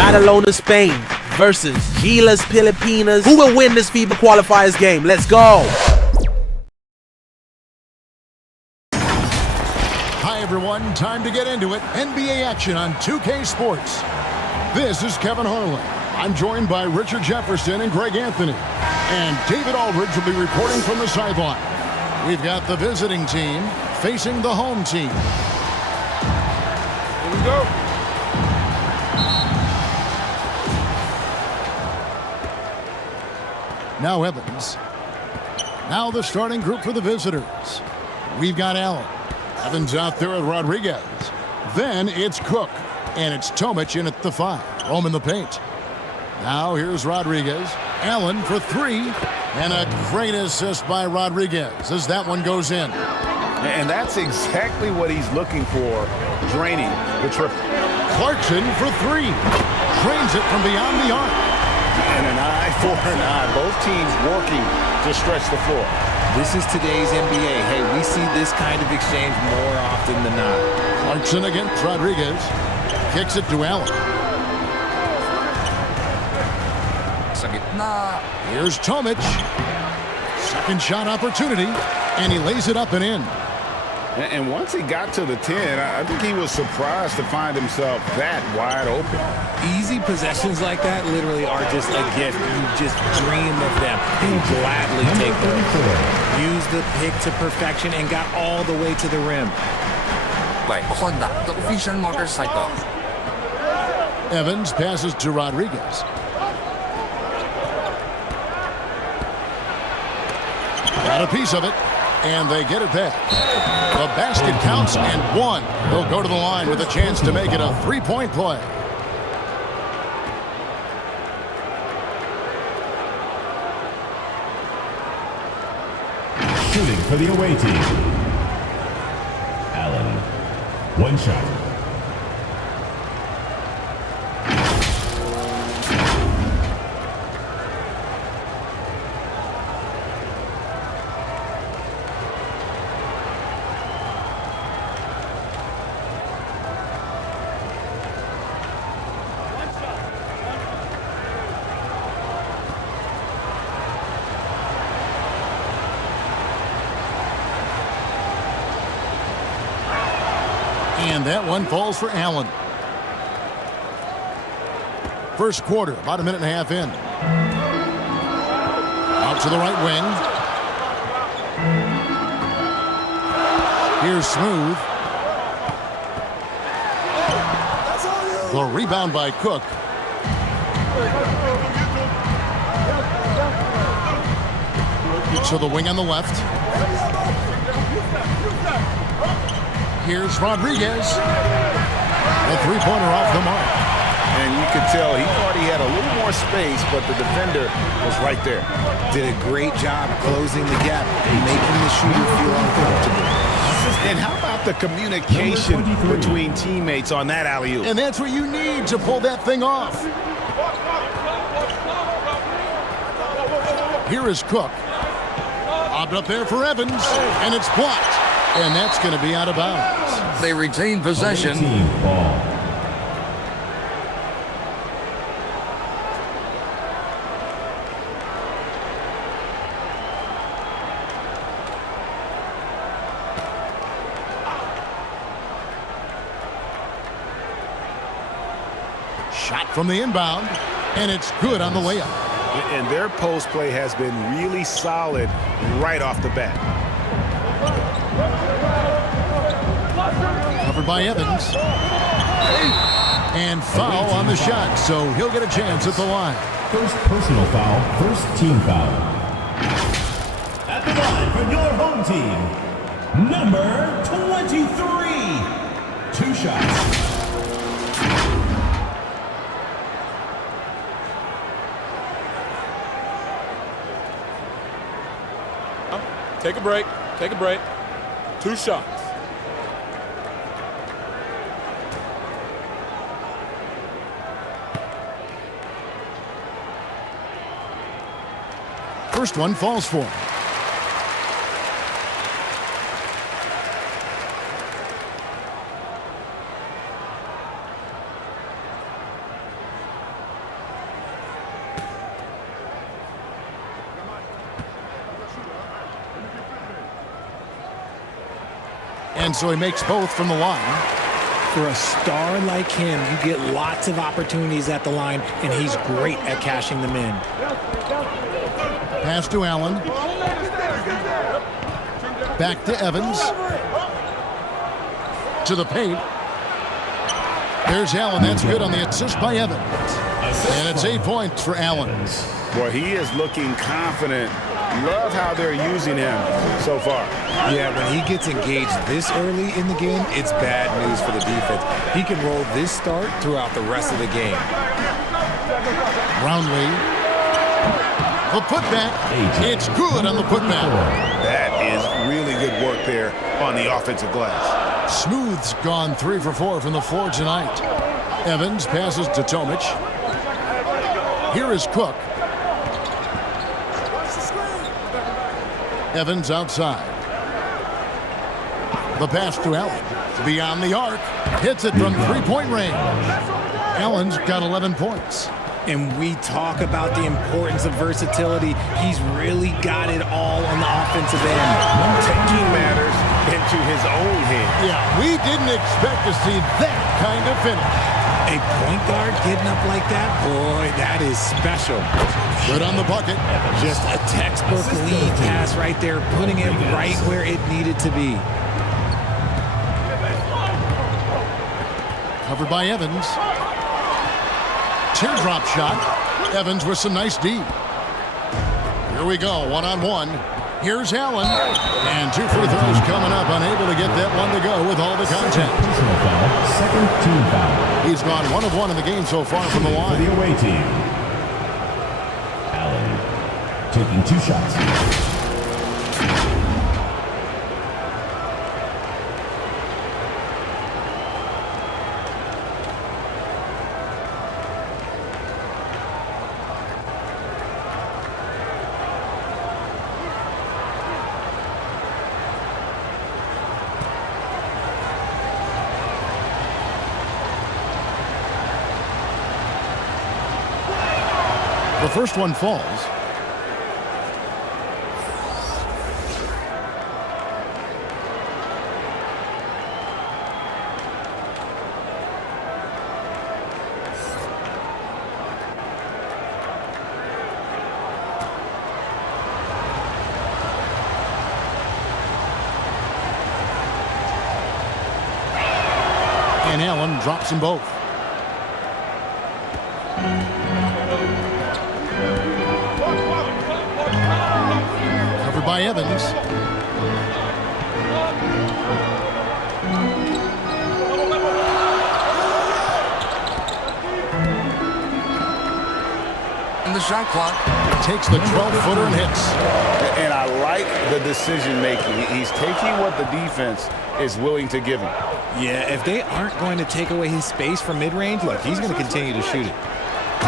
Badalona, Spain versus GILAS Pilipinas. Who will win this FIBA Qualifiers game? Let's go! Hi everyone, time to get into it. NBA action on 2K Sports. This is Kevin Harlan. I'm joined by Richard Jefferson and Greg Anthony. And David Aldridge will be reporting from the sideline. We've got the visiting team facing the home team. Here we go. Now Evans. Now the starting group for the visitors. We've got Allen. Evans out there with Rodriguez. Then it's Cook. And it's Tomic in at the 5. Home in the paint. Now here's Rodriguez. Allen for 3. And a great assist by Rodriguez as that one goes in. And that's exactly what he's looking for, draining the triple. Clarkson for 3. Drains it from beyond the arc. And an eye for an eye. Both teams working to stretch the floor. This is today's NBA. Hey, we see this kind of exchange more often than not. Clarkson against Rodriguez. Kicks it to Allen. Here's Tomic. Second shot opportunity. And he lays it up and in. And once he got to the 10, I think he was surprised to find himself that wide open. Easy possessions like that literally are just a gift. You just dream of them. You gladly take them. Use the pick to perfection and got all the way to the rim. Like Honda, the official motorcycle. Evans passes to Rodriguez. Got a piece of it, and they get it back. The basket counts, and 1. He'll go to the line with a chance to make it a 3-point play. Shooting for the away team. Allen. One shot. And that one falls for Allen. First quarter, about a minute and a half in. Out to the right wing. Here's Smooth. The rebound by Cook. To the wing on the left. Here's Rodriguez. A three-pointer off the mark. And you could tell he thought he had a little more space, but the defender was right there. Did a great job closing the gap, making the shooter feel uncomfortable. And how about the communication between teammates on that alley-oop? And that's what you need to pull that thing off. Here is Cook. Lobbed up there for Evans, and it's blocked. And that's going to be out of bounds. They retain possession. Shot from the inbound, and it's good on the layup. And their post play has been really solid right off the bat. Covered by Evans. And foul on the shot, so he'll get a chance at the line. First personal foul, first team foul. At the line from your home team, number 23. 2 shots. Take a break. Take a break. 2 shots. First one falls for him. And so he makes both from the line. For a star like him, you get lots of opportunities at the line, and he's great at cashing them in. Pass to Allen. Back to Evans. To the paint. There's Allen. That's good on the assist by Evans. And it's 8 points for Allen. Boy, he is looking confident. Love how they're using him so far. Yeah, when he gets engaged this early in the game, it's bad news for the defense. He can roll this start throughout the rest of the game. Brownlee. The putback. It's good on the putback. That is really good work there on the offensive glass. Smooth's gone 3 for 4 from the floor tonight. Evans passes to Tomic. Here is Cook. Evans outside. The pass to Allen. Beyond the arc. Hits it from three-point range. Allen's got 11 points. And we talk about the importance of versatility. He's really got it all on the offensive end. Taking matters into his own hands. Yeah, we didn't expect to see that kind of finish. A point guard getting up like that, boy, that is special. Good on the bucket. Just a textbook lead pass right there, putting it right where it needed to be. Covered by Evans. Teardrop shot. Evans with some nice D. Here we go, one-on-one. Here's Allen. And 2 free throws coming up. Unable to get that one to go with all the contact. Second team foul. He's gone 1 of 1 in the game so far from the For line. the away team. Allen taking 2 shots. The first one falls. And Allen drops them both. Covered by Evans. And the shot clock. Takes the 12-footer and hits. And I like the decision making. He's taking what the defense is willing to give him. Yeah, if they aren't going to take away his space from mid-range, look, he's going to continue to shoot it.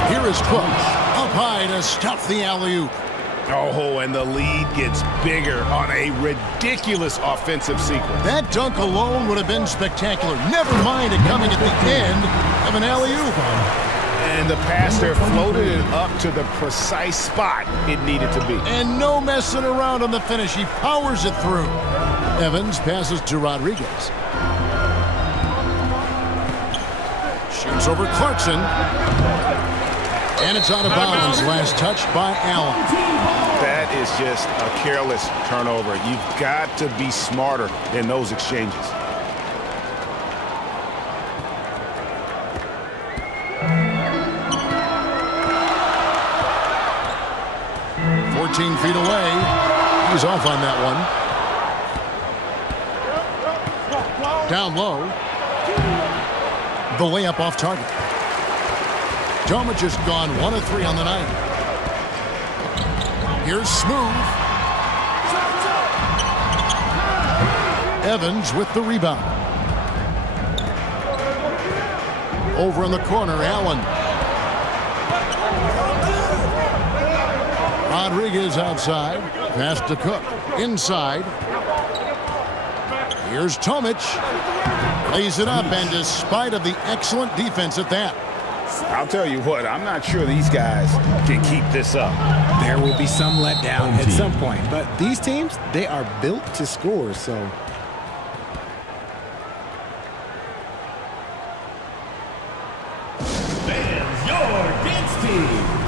Here is Cook. Up high to stuff the alley-oop. Oh, and the lead gets bigger on a ridiculous offensive sequence. That dunk alone would have been spectacular. Never mind it coming at the end of an alley-oop. And the pass there floated it up to the precise spot it needed to be. And no messing around on the finish. He powers it through. Evans passes to Rodriguez. Shoots over Clarkson. And it's out of bounds. Last touch by Allen. That is just a careless turnover. You've got to be smarter in those exchanges. Feet away. He's off on that one. Down low. The layup off target. Tomic has gone 1 of 3 on the night. Here's Smooth. Evans with the rebound. Over in the corner, Allen. Rodriguez outside. Pass to Cook. Inside. Here's Tomic. Lays it up, and despite of the excellent defense at that. I'll tell you what, I'm not sure these guys can keep this up. There will be some letdown at some point, but these teams, they are built to score, so. your dance team.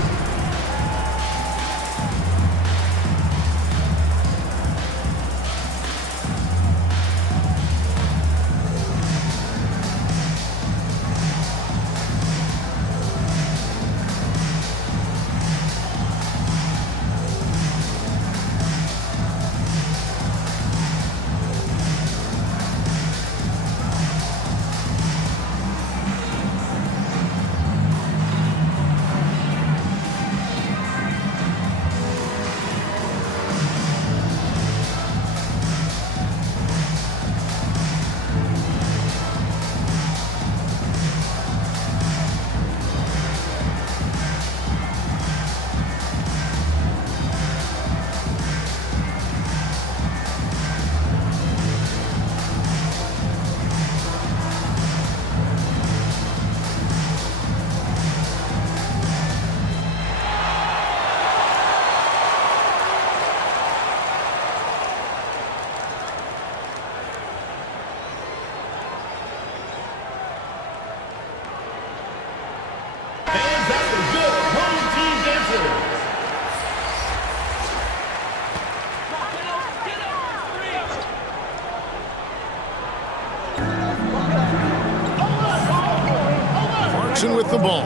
Clarkson with the ball.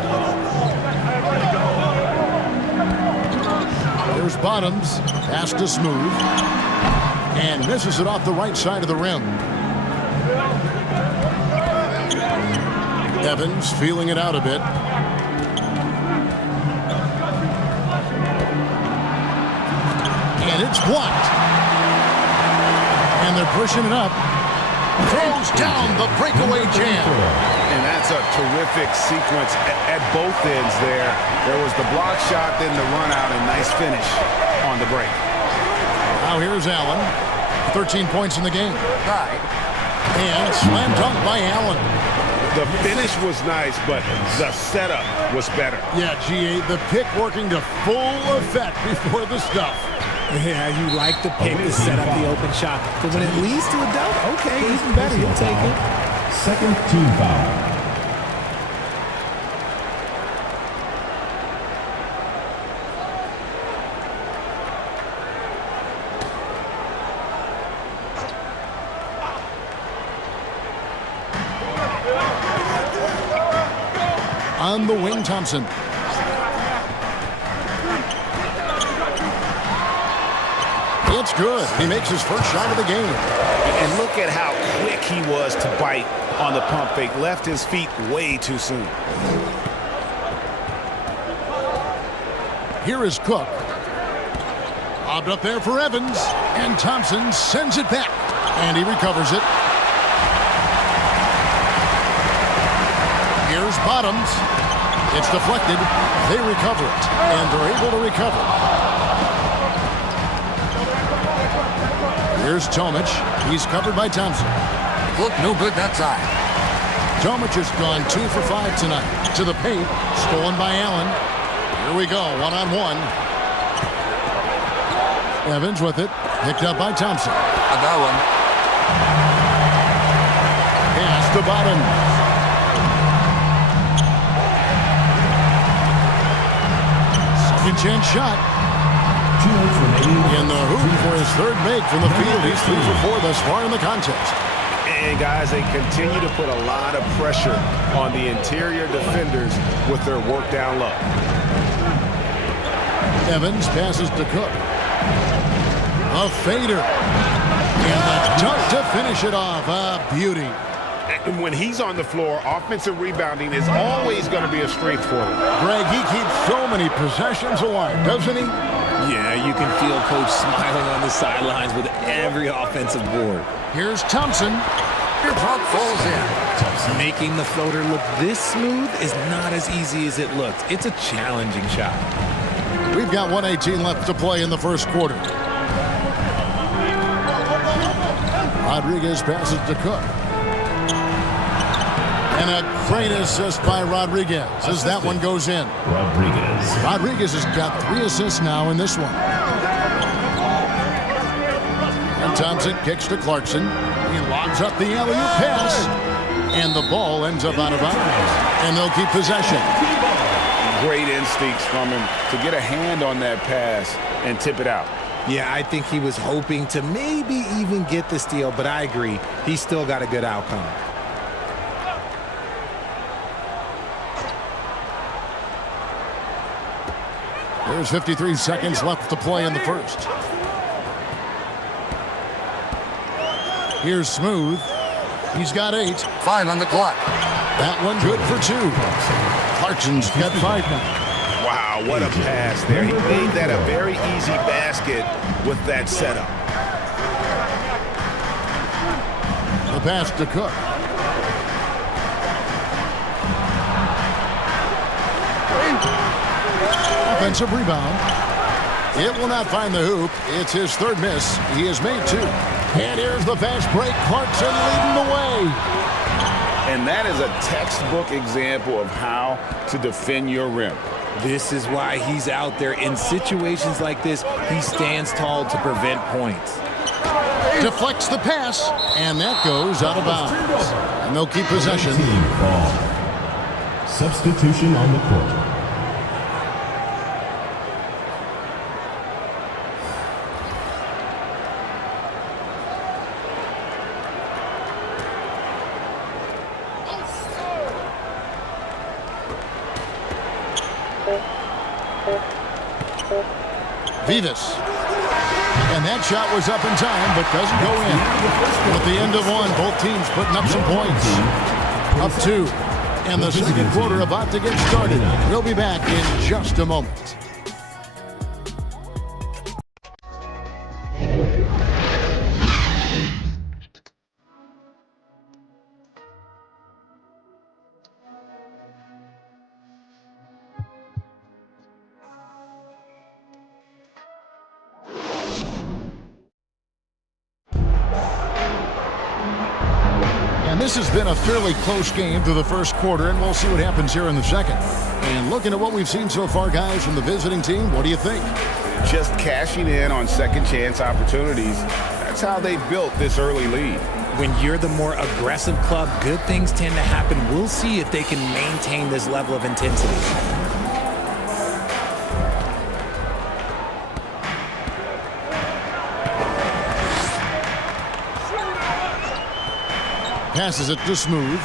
There's Bottoms. Pass to Smooth. And misses it off the right side of the rim. Evans feeling it out a bit. And it's blocked. And they're pushing it up. Throws down the breakaway jam. And that's a terrific sequence at both ends there. There was the block shot, then the run out, and nice finish on the break. Now here's Allen. 13 points in the game. Right. And slam dunk by Allen. The finish was nice, but the setup was better. Yeah, GA, the pick working to full effect before the stuff. Yeah, you like the pick to set up the open shot. But when it leads to a dunk, okay, even better. You'll take it. Second team foul. On the wing, Thompson. It's good. He makes his first shot of the game. And look at how quick he was to bite on the pump fake. Left his feet way too soon. Here is Cook. Lobbed up there for Evans. And Thompson sends it back. And he recovers it. Here's Bottoms. It's deflected. They recover it. And they're able to recover. Here's Tomic. He's covered by Thompson. Look, no good that side. Tomic has gone 2 for 5 tonight. To the paint. Stolen by Allen. Here we go. One-on-one. Evans with it. Picked up by Thompson. I got one. Pass to Bottom. Second chance shot. 2 minutes remaining. In the hoop for his third make from the field. He's 3 for 4 thus far in the contest. And guys, they continue to put a lot of pressure on the interior defenders with their work down low. Evans passes to Cook. A fader. And the dunk to finish it off. A beauty. And when he's on the floor, offensive rebounding is always going to be a strength for him. Greg, he keeps so many possessions alive, doesn't he? Yeah, you can feel Coach smiling on the sidelines with every offensive board. Here's Thompson. Your puck falls in. Making the floater look this smooth is not as easy as it looked. It's a challenging shot. We've got 1:18 left to play in the first quarter. Rodriguez passes to Cook. And a great assist by Rodriguez as that one goes in. Rodriguez has got 3 assists now in this one. And Thompson kicks to Clarkson. He lobs up the alley-oop pass. And the ball ends up out of bounds. And they'll keep possession. great instincts from him to get a hand on that pass and tip it out. Yeah, I think he was hoping to maybe even get the steal, but I agree. He still got a good outcome. There's 53 seconds left to play in the first. Here's Smooth. He's got 8. 5 on the clock. That one good for 2. Clarkson's got 5 now. Wow, what a pass there. He made that a very easy basket with that setup. The pass to Cook. Offensive rebound. It will not find the hoop. It's his 3rd miss. He has made 2. And here's the fast break. Clarkson leading the way. And that is a textbook example of how to defend your rim. This is why he's out there. In situations like this, he stands tall to prevent points. Deflects the pass, and that goes out of bounds. And they'll keep possession. Team ball. Substitution on the court. Vivas. And that shot was up in time, but doesn't go in. At the end of one, both teams putting up some points. Up 2. And the second quarter about to get started. We'll be back in just a moment. This has been a fairly close game through the first quarter, and we'll see what happens here in the second. And looking at what we've seen so far, guys, from the visiting team, what do you think? Just cashing in on second chance opportunities. That's how they built this early lead. When you're the more aggressive club, good things tend to happen. We'll see if they can maintain this level of intensity. Passes it to Smooth.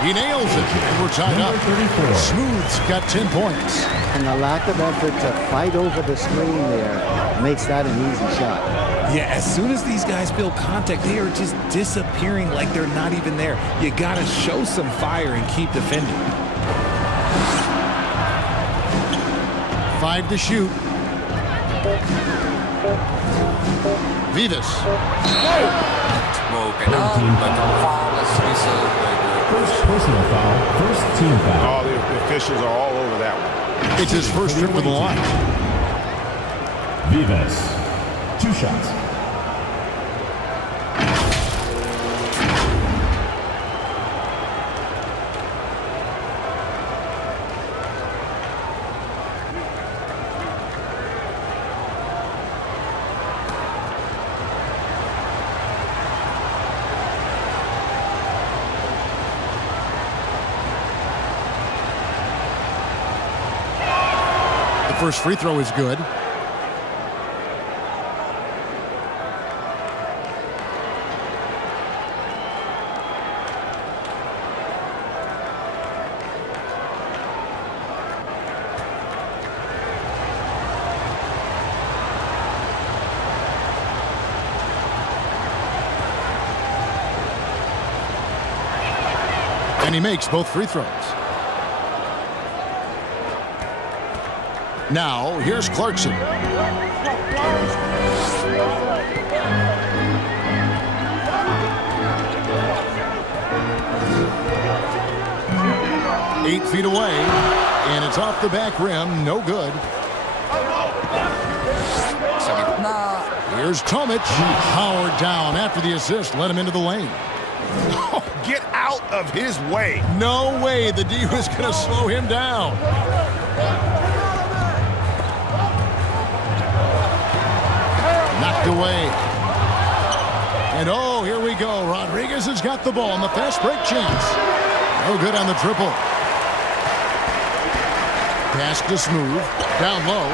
He nails it, and we're tied up. Smooth's got 10 points. And the lack of effort to fight over the screen there makes that an easy shot. Yeah, as soon as these guys feel contact, they are just disappearing like they're not even there. You got to show some fire and keep defending. 5 to shoot. Vivas. Broken up, but the foul is reserved by the First personal foul, first team foul. Oh, the officials are all over that one. It's his first trip to the line. Vivas, 2 shots. First free throw is good. And he makes both free throws. Now, here's Clarkson. Eight feet away, and it's off the back rim. No good. Here's Tomic. Powered down after the assist. Let him into the lane. Oh, get out of his way. No way the D was going to slow him down. Knocked away. And oh, here we go. Rodriguez has got the ball on the fast break chance. No good on the triple. Pass to Smooth. Down low.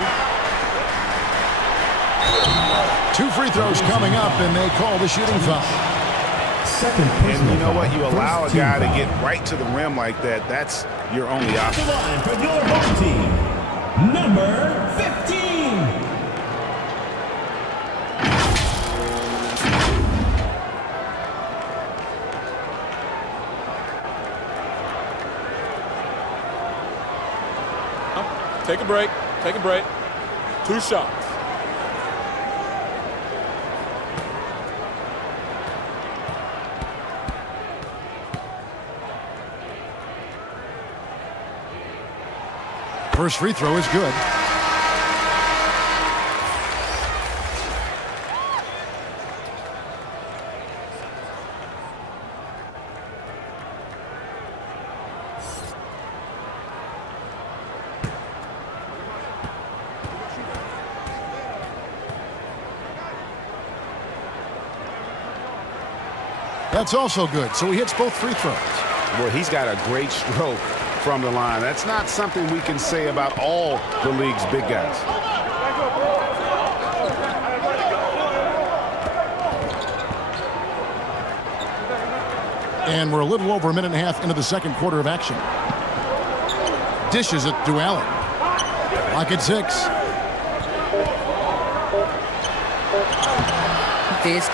2 free throws coming up, and they call the shooting foul. Second And personal you know what? foul. You allow a First team guy to foul. get right to the rim like that. That's your only At the option. line for your home team, number 15. Take a break. Take a break. 2 shots. First free throw is good. That's also good, so he hits both free throws. Well, he's got a great stroke from the line. That's not something we can say about all the league's big guys. And we're a little over a minute and a half into the second quarter of action. Dishes it to Allen. Lock at 6. This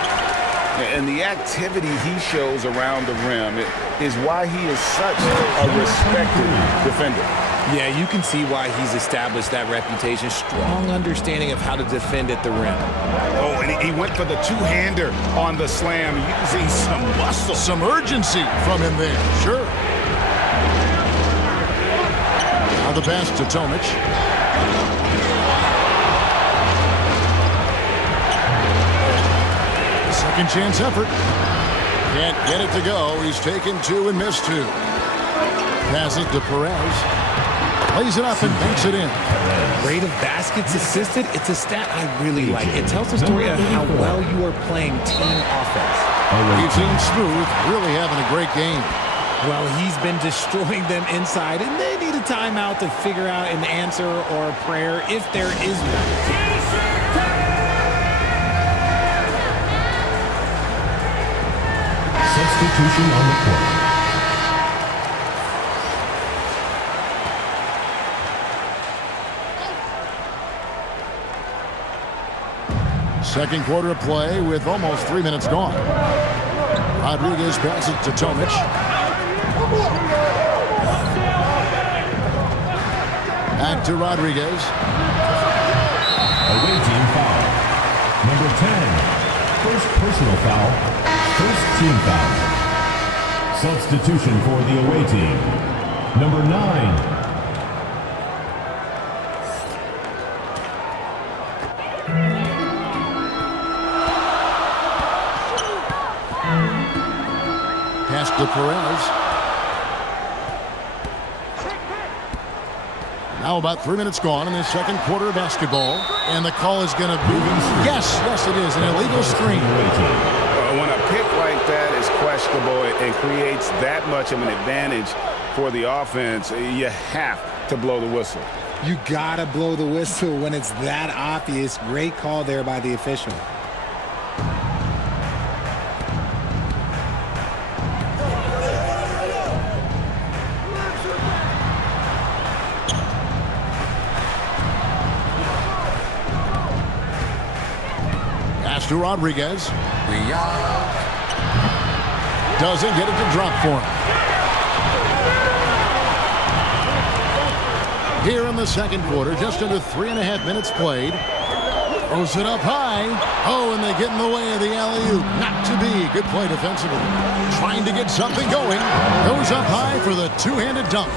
And the activity he shows around the rim is why he is such a respected defender. Yeah, you can see why he's established that reputation. Strong understanding of how to defend at the rim. Oh, and he went for the two-hander on the slam using some muscle. Some urgency from him there. Sure. Now the pass to Tomic. Second chance effort. Can't get it to go. He's taken 2 and missed 2. Pass it to Perez. Plays it up and banks it in. Rate of baskets assisted, it's a stat I really like. It tells the story of how well you are playing team offense. He's in Smooth, really having a great game. Well, he's been destroying them inside, and they need a timeout to figure out an answer or a prayer if there is one. Substitution on the court. Second quarter of play with almost 3 minutes gone. Rodriguez passes it to Tomic. Back to Rodriguez. Away team foul. Number 10. First personal foul. First team foul. Substitution for the away team. Number 9. Pass to Perez. Now about 3 minutes gone in the second quarter of basketball. And the call is going to be, yes, it is, an illegal screen. When a pick like that is questionable and creates that much of an advantage for the offense, you have to blow the whistle. You gotta blow the whistle when it's that obvious. Great call there by the official. Pass to Rodriguez. we are Doesn't get it to drop for him. Here in the second quarter, just under 3.5 minutes played. Throws it up high. Oh, and they get in the way of the alley-oop. Not to be. Good play defensively. Trying to get something going. Goes up high for the two-handed dunk.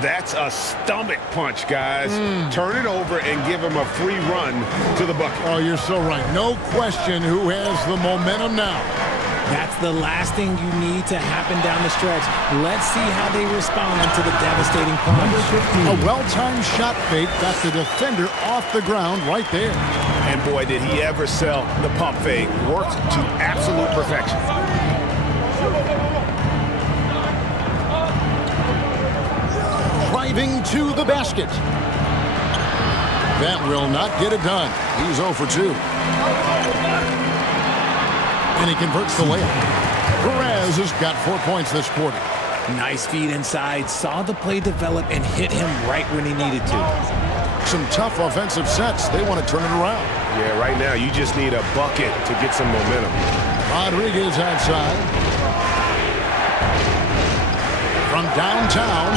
That's a stomach punch, guys. Turn it over and give him a free run to the bucket. Oh, you're so right. No question who has the momentum now. That's the last thing you need to happen down the stretch. Let's see how they respond to the devastating punch. A well-timed shot fake got the defender off the ground right there. And boy, did he ever sell the pump fake. Worked to absolute perfection. Right driving to the basket. That will not get it done. He's 0 for 2. And he converts the layup. Perez has got 4 points this quarter. Nice feed inside. Saw the play develop and hit him right when he needed to. Some tough offensive sets. They want to turn it around. Yeah, right now you just need a bucket to get some momentum. Rodriguez outside. From downtown.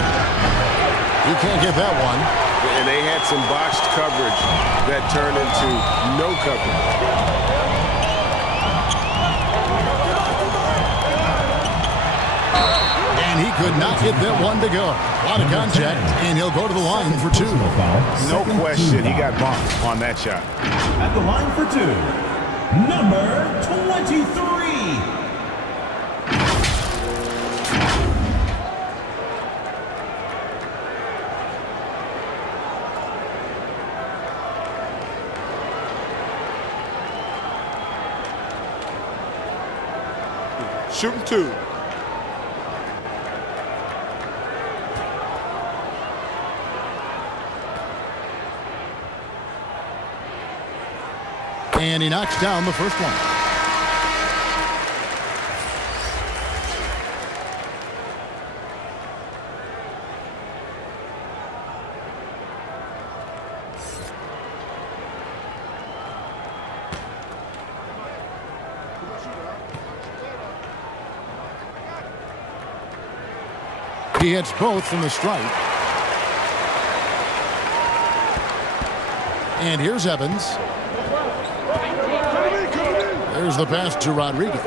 He can't get that one. And they had some botched coverage that turned into no coverage. And he could not get that one to go. A lot of contact, and he'll go to the line for 2. No question, he got bumped on that shot. At the line for 2, number 23. Shooting 2. And he knocks down the first one. He hits both from the stripe. And here's Evans. There's the pass to Rodriguez.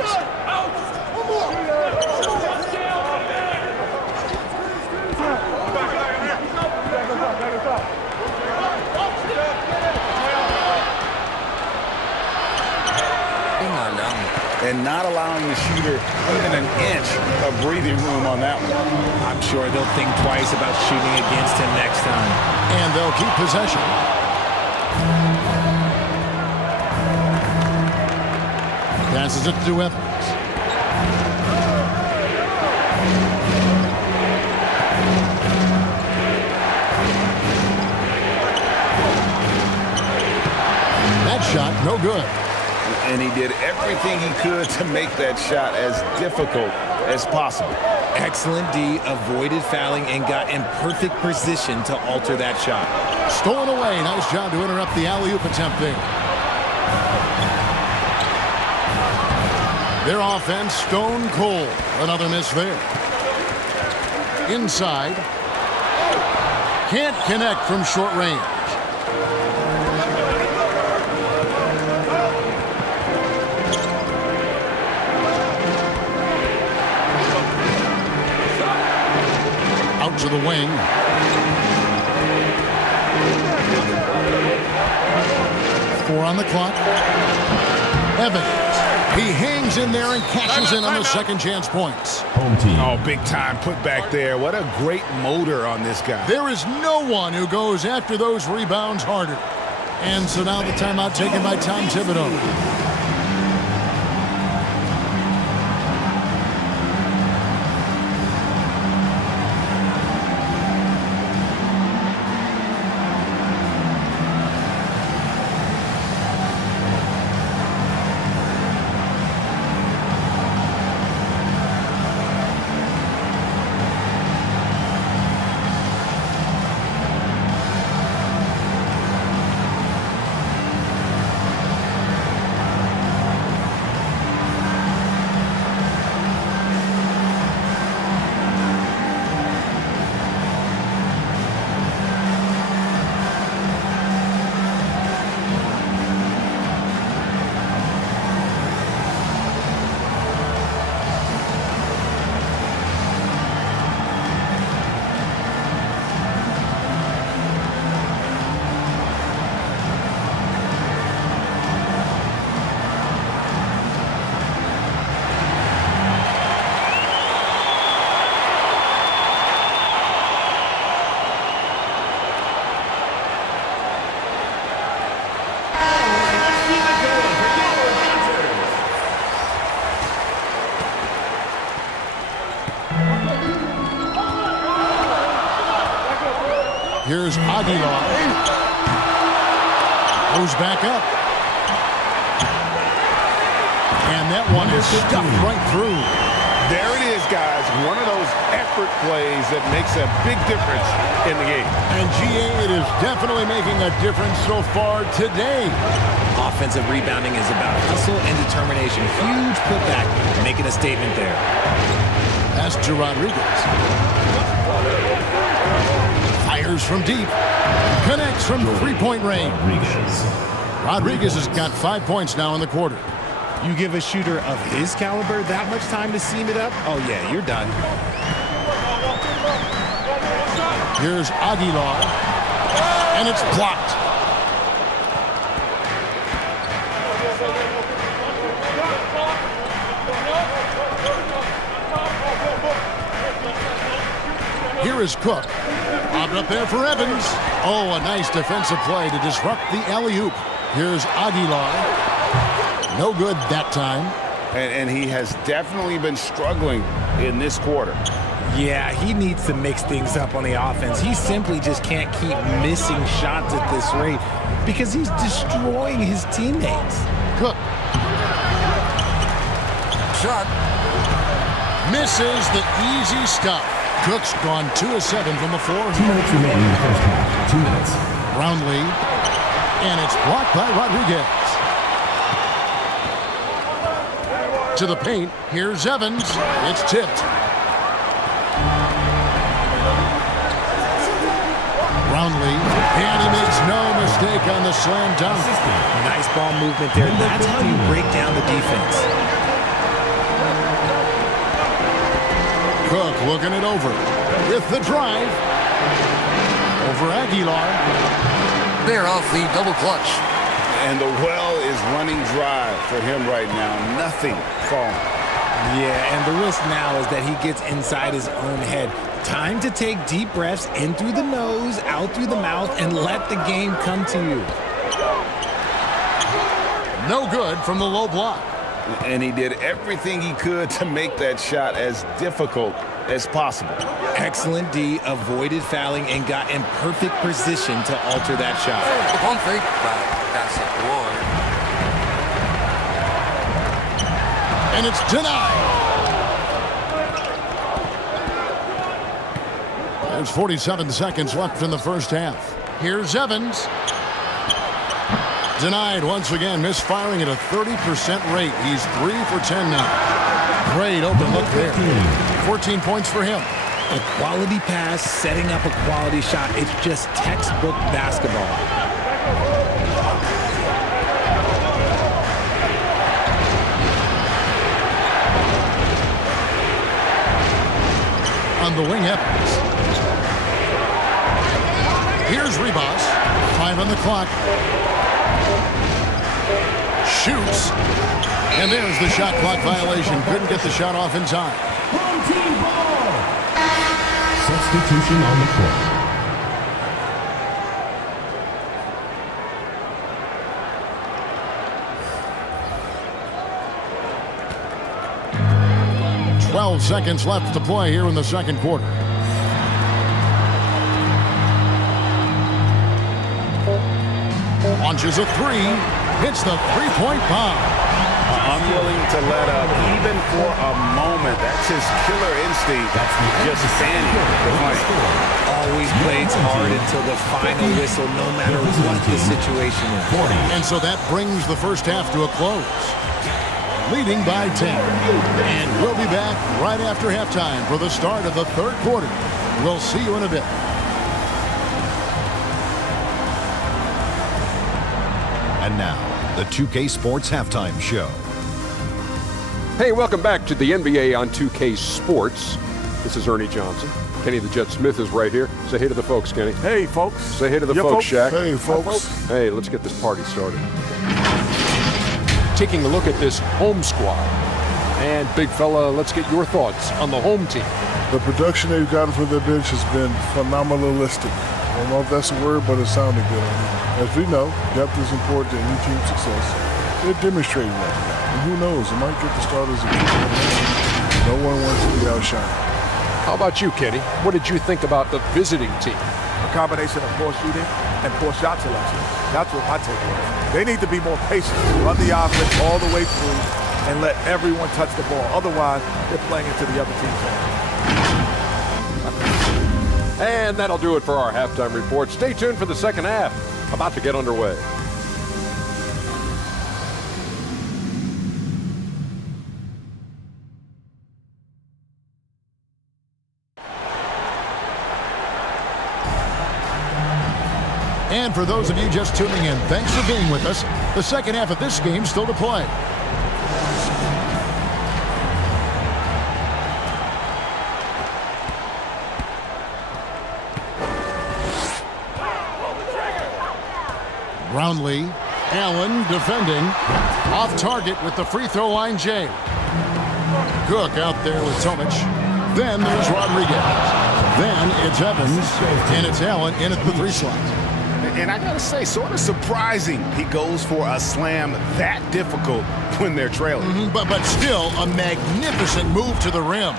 And not allowing the shooter even an inch of breathing room on that one. I'm sure they'll think twice about shooting against him next time. And they'll keep possession. Passes it to Evans. That shot, no good. And he did everything he could to make that shot as difficult as possible. Excellent D, avoided fouling and got in perfect position to alter that shot. Stolen away. Nice job to interrupt the alley-oop attempt there. Their offense stone cold. Another miss there. Inside. Can't connect from short range. Out to the wing. Four on the clock. Evans. He hangs in there and cashes in on the second chance points. Home team. Oh, big time put back there. What a great motor on this guy. There is no one who goes after those rebounds harder. And so now the timeout taken by Tom Thibodeau. Here's Aguilar. Goes back up. And that one is stuffed right through. There it is, guys. One of those effort plays that makes a big difference in the game. And GA, it is definitely making a difference so far today. Offensive rebounding is about hustle and determination. Huge putback, making a statement there. Pass to Rodriguez. Fires from deep. Connects from three-point range. Rodriguez has got 5 points now in the quarter. You give a shooter of his caliber that much time to seam it up? Oh, yeah, you're done. Here's Aguilar. And it's blocked. Here is Cook. Bobbed up there for Evans. Oh, a nice defensive play to disrupt the alley-oop. Here's Aguilar. No good that time. And he has definitely been struggling in this quarter. Yeah, he needs to mix things up on the offense. He simply just can't keep missing shots at this rate because he's destroying his teammates. Cook. Shot. Misses the easy stuff. Cook's gone 2 of 7 from the floor. 2 minutes remaining in the first half. 2 minutes. Roundly. And it's blocked by Rodriguez. To the paint. Here's Evans. It's tipped. Roundly. And he makes no mistake on the slam dunk. Nice ball movement there. That's how you break down the defense. Cook looking it over. With the drive. Over Aguilar. They're off the double clutch. And the well is running dry for him right now. Nothing falling. Yeah, and the risk now is that he gets inside his own head. Time to take deep breaths in through the nose, out through the mouth, and let the game come to you. No good from the low block. And he did everything he could to make that shot as difficult as possible. Excellent D, avoided fouling, and got in perfect position to alter that shot. The pump fake, but that's it. And it's denied. There's 47 seconds left in the first half. Here's Evans. Denied once again, misfiring at a 30% rate. He's 3 for 10 now. Great open look there. 14 points for him. A quality pass, setting up a quality shot. It's just textbook basketball. On the wing, Evans. Here's Ribas. 5 on the clock. Shoots. And there's the shot clock violation. Couldn't get the shot off in time. Substitution on the court. Seconds left to play here in the second quarter. Launches a three. Hits the three-point bomb. Unwilling to let up even for a moment. That's his killer instinct. Just standing. Always plays hard until the final whistle, no matter what the situation is. And so that brings the first half to a close. Leading by 10. And we'll be back right after halftime for the start of the third quarter. We'll see you in a bit. And now, the 2K Sports Halftime Show. Hey, welcome back to the NBA on 2K Sports. This is Ernie Johnson. Kenny the Jet Smith is right here. Say hey to the folks, Kenny. Hey, folks. Say hey to the folks, Shaq. Hey, folks. Hey, let's get this party started. Taking a look at this home squad. And, big fella, let's get your thoughts on the home team. The production they've gotten for their bench has been phenomenalistic. I don't know if that's a word, but it sounded good. As we know, depth is important to any team's success. They're demonstrating that. And who knows, it might get the starters a kick in the head. No one wants to be outshined. How about you, Kenny? What did you think about the visiting team? A combination of poor shooting and poor shot selection. That's what my takeaway is. They need to be more patient, run the offense all the way through, and let everyone touch the ball. Otherwise, they're playing into the other team's hands. And that'll do it for our halftime report. Stay tuned for the second half. About to get underway. And for those of you just tuning in, thanks for being with us. The second half of this game still to play. Brownlee, Allen defending. Off target with the free throw line, Jay. Cook out there with Tomic. Then there's Rodriguez. Then it's Evans, and it's Allen in at the 3 slot. And I gotta say, sort of surprising he goes for a slam that difficult when they're trailing. But still a magnificent move to the rim.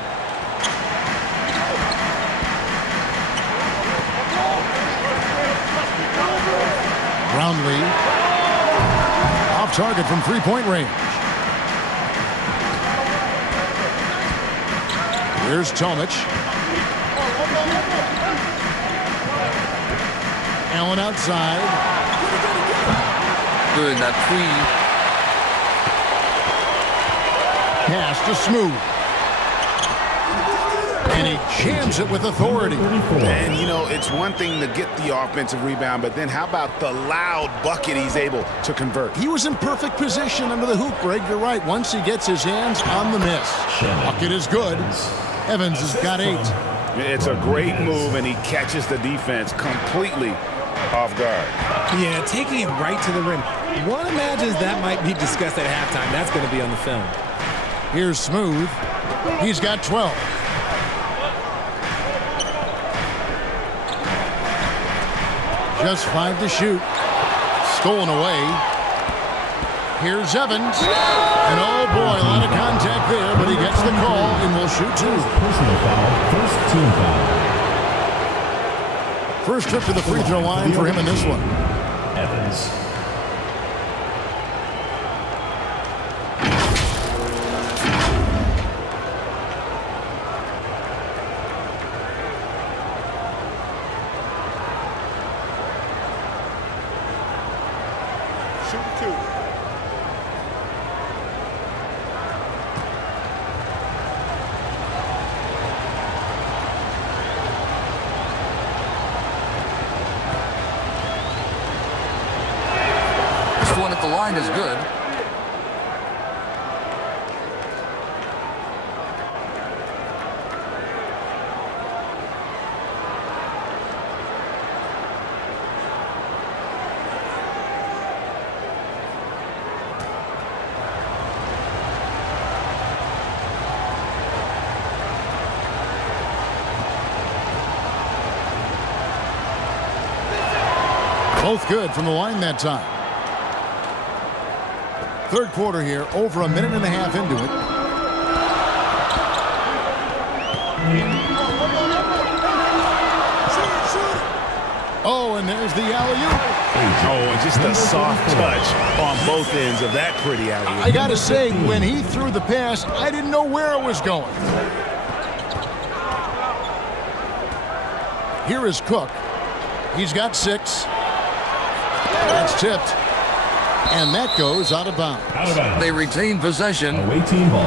Brownlee off target from 3-point range. Here's Tomic. Allen outside. Good, that 3. Pass to Smooth. And he jams it with authority. And, you know, it's one thing to get the offensive rebound, but then how about the loud bucket he's able to convert? He was in perfect position under the hoop, Greg. You're right. Once he gets his hands on the miss. Bucket is good. Evans has got 8. It's a great move, and he catches the defense completely off guard. Yeah, taking it right to the rim. One imagines that might be discussed at halftime. That's going to be on the film. Here's Smooth. He's got 12. Just 5 to shoot. Stolen away. Here's Evans. And oh boy, a lot of contact there, but he gets the call and will shoot 2. Personal foul, first team foul. First trip to the free throw line for him in this one. Evans. Shoot 2. One at the line is good. Both good from the line that time. Third quarter here, over a minute and a half into it. Oh, and there's the alley-oop. Oh, and just a soft touch on both ends of that pretty alley-oop. I gotta say, when he threw the pass, I didn't know where it was going. Here is Cook. He's got 6. That's tipped. And that goes out of bounds. Out of bounds. They retain possession. Away team ball.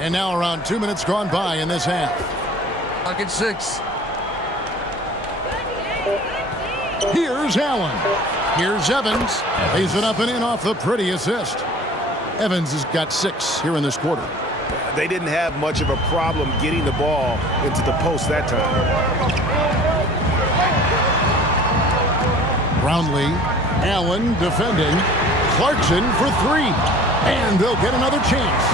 And now around 2 minutes gone by in this half. Bucket 6. Here's Allen. Here's Evans. Lays it up and in off the pretty assist. Evans has got 6 here in this quarter. They didn't have much of a problem getting the ball into the post that time. Brownlee, Allen defending. Clarkson for 3. And they'll get another chance.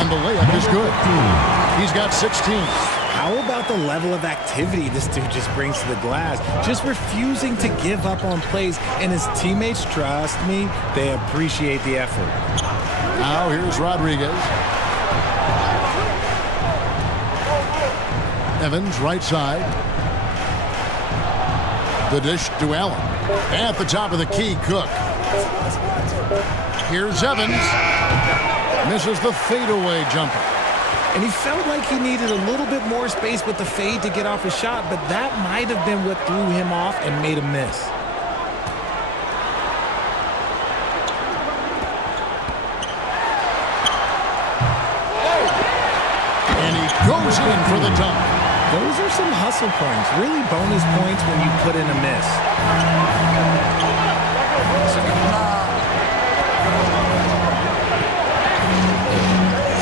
And the layup is good. He's got 16. How about the level of activity this dude just brings to the glass? Just refusing to give up on plays, and his teammates, trust me, they appreciate the effort. Now here's Rodriguez. Evans, right side. The dish to Allen. At the top of the key, Cook. Here's Evans. Misses the fadeaway jumper. And he felt like he needed a little bit more space with the fade to get off his shot, but that might have been what threw him off and made him miss. And he goes in for the dunk. Those are some hustle points, really bonus points when you put in a miss.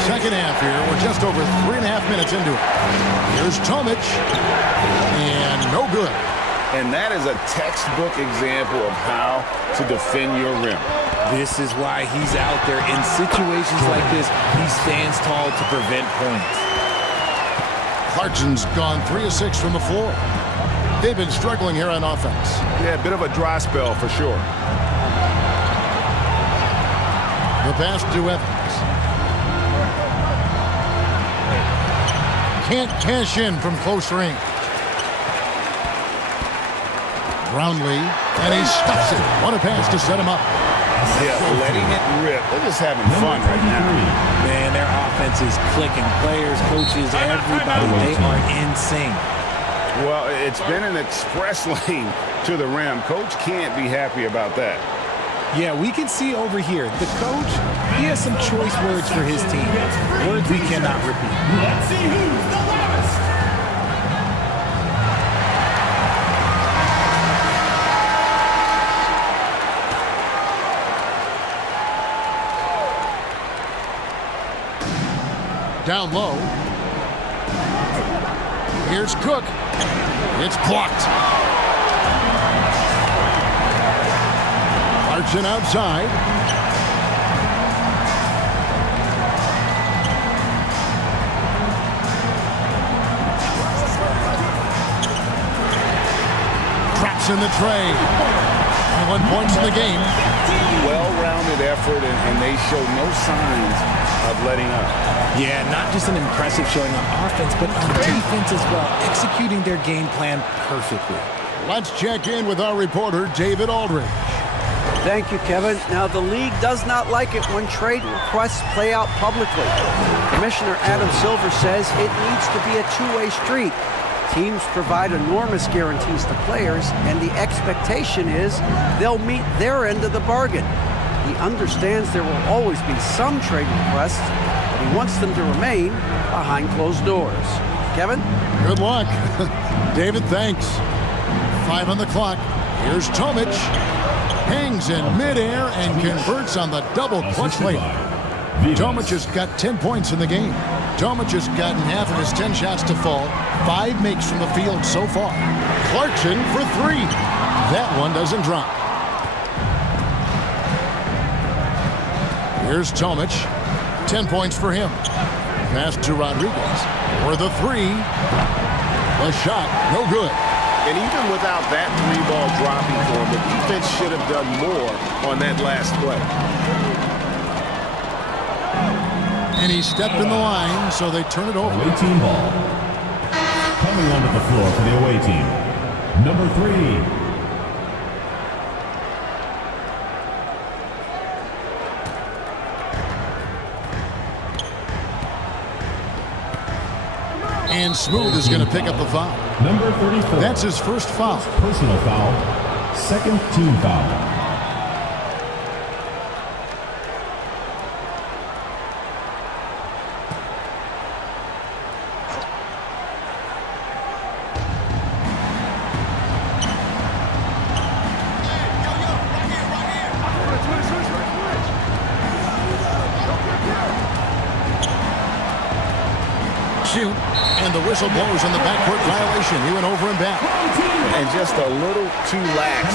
Second half here. We're just over 3.5 minutes into it. Here's Tomic. And no good. And that is a textbook example of how to defend your rim. This is why he's out there. In situations like this, he stands tall to prevent points. Clarkson's gone 3 of 6 from the floor. They've been struggling here on offense. Yeah, a bit of a dry spell for sure. The pass to Evans. Can't cash in from close range. Brownlee, and he stuffs it. What a pass to set him up. Yeah, letting it rip. They're just having fun right now. Man, their offense is clicking. Players, coaches, everybody, they are in sync. Well, it's been an express lane to the rim. Coach can't be happy about that. Yeah, we can see over here. The coach, he has some choice words for his team. Words we cannot repeat. Let's see who's the loudest. Down low. Here's Cook. It's blocked. Clarkson outside. Traps in the tray. 21 points in the game. Well-rounded effort, and they show no signs of letting up. Yeah, not just an impressive showing on offense, but on defense as well, executing their game plan perfectly. Let's check in with our reporter, David Aldridge. Thank you, Kevin. Now, the league does not like it when trade requests play out publicly. Commissioner Adam Silver says it needs to be a two-way street. Teams provide enormous guarantees to players, and the expectation is they'll meet their end of the bargain. He understands there will always be some trade requests, but he wants them to remain behind closed doors. Kevin? Good luck. David, thanks. 5 on the clock. Here's Tomic. Hangs in midair and converts on the double clutch layup. Tomic has got 10 points in the game. Tomic has gotten half of his 10 shots to fall. 5 makes from the field so far. Clarkson for 3. That one doesn't drop. Here's Tomic. 10 points for him. Pass to Rodriguez. For the 3. The shot, no good. And even without that 3-ball dropping for him, the defense should have done more on that last play. And he stepped in the line, so they turn it over. Away team ball. Coming onto the floor for the away team. Number 3. And Smooth is going to pick up the foul. Number 34. That's his first foul. Personal foul. Second team foul. Shoot, and the whistle blows on the backcourt violation. He went over and back. And just a little too lax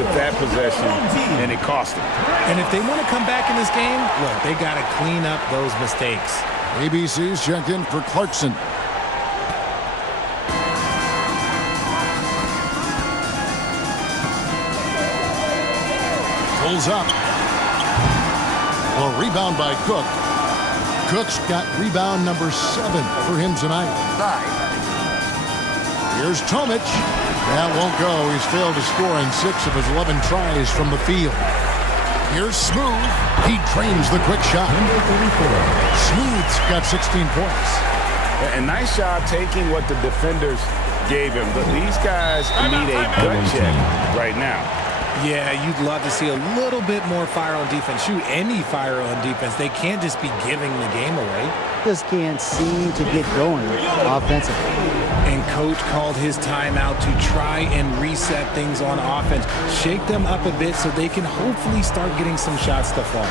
with that possession, and it cost him. And if they want to come back in this game, look, they got to clean up those mistakes. ABC's checked in for Clarkson. Pulls up. Well, rebound by Cook. Cook's got rebound number 7 for him tonight. Here's Tomic. That won't go. He's failed to score in 6 of his 11 tries from the field. Here's Smooth. He trains the quick shot. Smooth's got 16 points. And nice job taking what the defenders gave him. But these guys need a gut check right now. Yeah, you'd love to see a little bit more fire on defense. Shoot, any fire on defense. They can't just be giving the game away. Just can't seem to get going offensively. And coach called his timeout to try and reset things on offense. Shake them up a bit so they can hopefully start getting some shots to fall.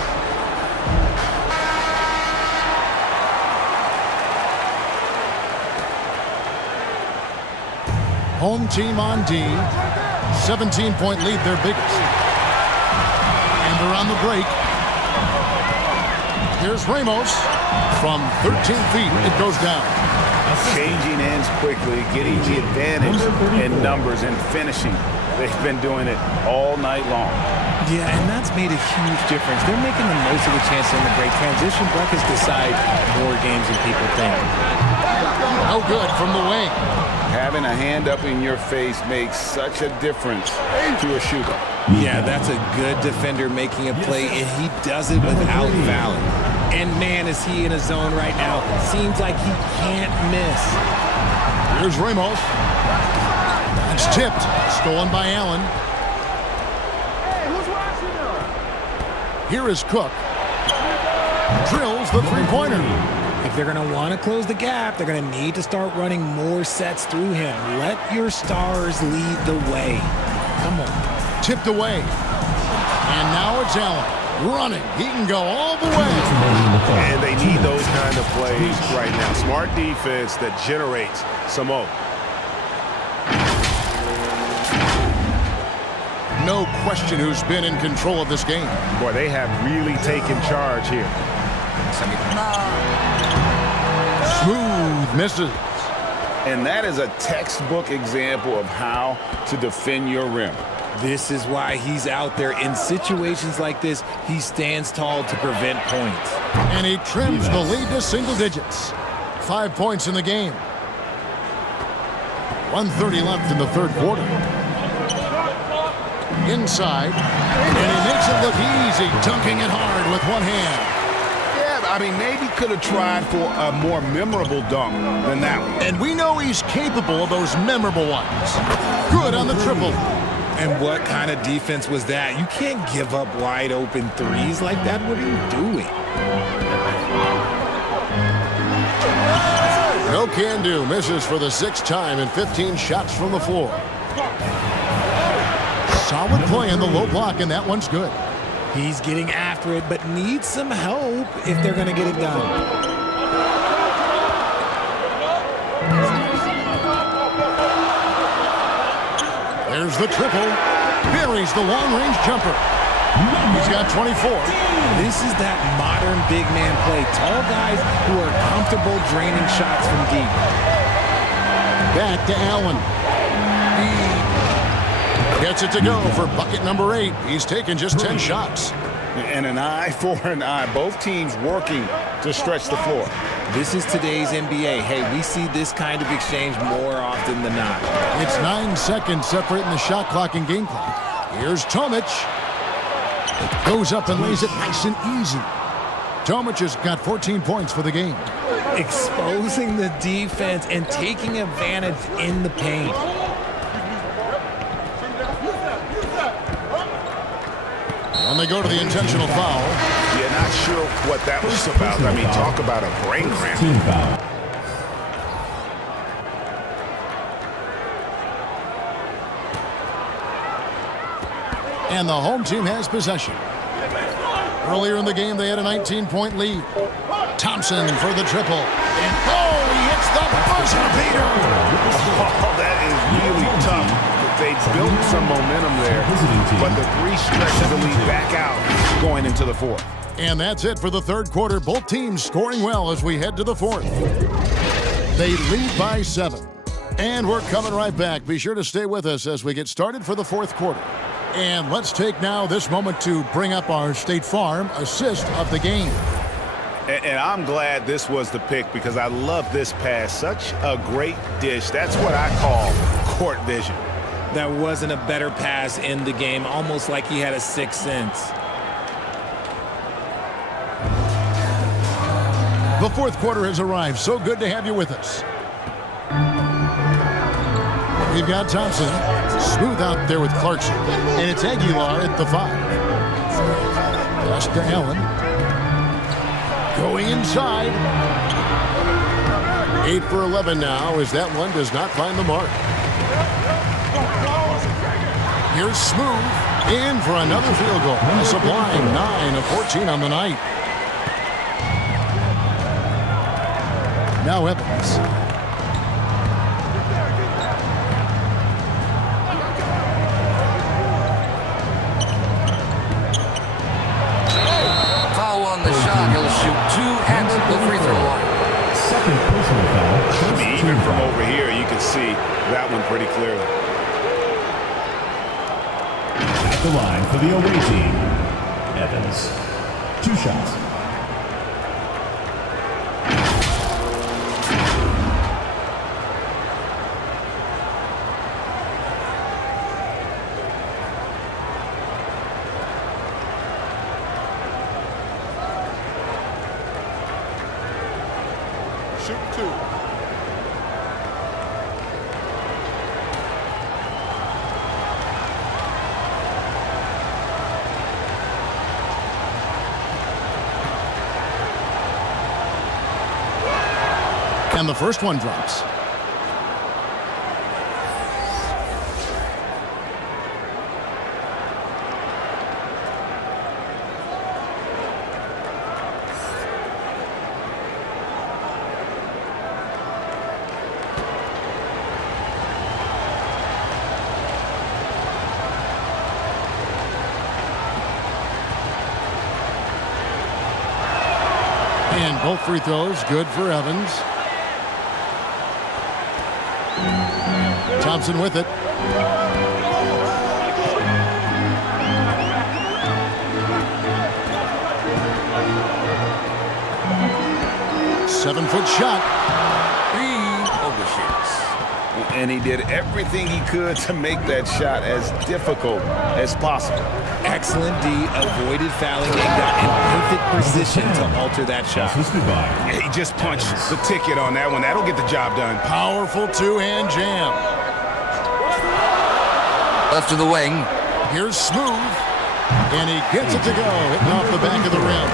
Home team on D. 17-point lead, their biggest. And they're on the break. Here's Ramos. From 13 feet, it goes down. Changing ends quickly, getting the advantage in numbers and finishing. They've been doing it all night long. Yeah, and that's made a huge difference. They're making the most of the chance in the break. Transition buckets decide more games than people think. No good from the wing. Having a hand up in your face makes such a difference to a shooter. Yeah, that's a good defender making a play, and he does it without fouling. And man, is he in a zone right now. Seems like he can't miss. Here's Ramos. It's tipped. Stolen by Allen. Here is Cook. Drills the three-pointer. If they're going to want to close the gap, they're going to need to start running more sets through him. Let your stars lead the way. Come on. Tipped away. And now it's Allen. Running. He can go all the way. And they need those kind of plays right now. Smart defense that generates some more. No question who's been in control of this game. Boy, they have really taken charge here. Smooth misses. And that is a textbook example of how to defend your rim. This is why he's out there. In situations like this, he stands tall to prevent points. And he trims the lead to single digits. 5 points in the game. 1:30 left in the third quarter. Inside. And he makes it look easy, dunking it hard with one hand. Yeah, I mean, maybe could have tried for a more memorable dunk than that one. And we know he's capable of those memorable ones. Good on the triple. And what kind of defense was that? You can't give up wide open threes like that. What are you doing? No can do. Misses for the 6th time in 15 shots from the floor. Solid play in the low block, and that one's good. He's getting after it, but needs some help if they're going to get it done. There's the triple. Buries the long-range jumper. He's got 24. This is that modern big man play. Tall guys who are comfortable draining shots from deep. Back to Allen. He gets it to go for bucket number 8. He's taken just 10 shots. And an eye for an eye. Both teams working to stretch the floor. This is today's NBA. Hey, we see this kind of exchange more often than not. It's 9 seconds separating the shot clock and game clock. Here's Tomic. Goes up and lays it nice and easy. Tomic has got 14 points for the game. Exposing the defense and taking advantage in the paint. And they go to the intentional foul. Yeah, not sure what that was about. I mean, talk about a brain cramp. Team foul. And the home team has possession. Earlier in the game, they had a 19-point lead. Thompson for the triple. And he hits the buzzer beater. Oh, that is really tough. But they built some momentum there, but the three stretches the lead back out going into the fourth. And that's it for the third quarter. Both teams scoring well as we head to the fourth. They lead by 7. And we're coming right back. Be sure to stay with us as we get started for the fourth quarter. And let's take now this moment to bring up our State Farm assist of the game. And I'm glad this was the pick because I love this pass. Such a great dish. That's what I call court vision. That wasn't a better pass in the game, almost like he had a sixth sense. The fourth quarter has arrived. So good to have you with us. We've got Thompson smooth out there with Clarkson. And it's Aguilar at the 5. Pass to Allen. Going inside. 8 for 11 now as that one does not find the mark. Here's Smooth in for another field goal. A sublime 9 of 14 on the night. Now Evans. Foul on the shot. He'll shoot 2 at the free throw line. Second personal foul. I mean, even from over here, you can see that one pretty clearly. At the line for the away team, Evans. 2 shots. Shoot 2. And the first one drops. And both free throws good for Evans. Thompson with it. Seven-foot shot. He overshoots. And he did everything he could to make that shot as difficult as possible. Excellent D, avoided fouling, and got in perfect position to alter that shot. He just punched the ticket on that one. That'll get the job done. Powerful two-hand jam. Left to the wing. Here's Smooth. And he gets it to go. Hitting off the back of the rim.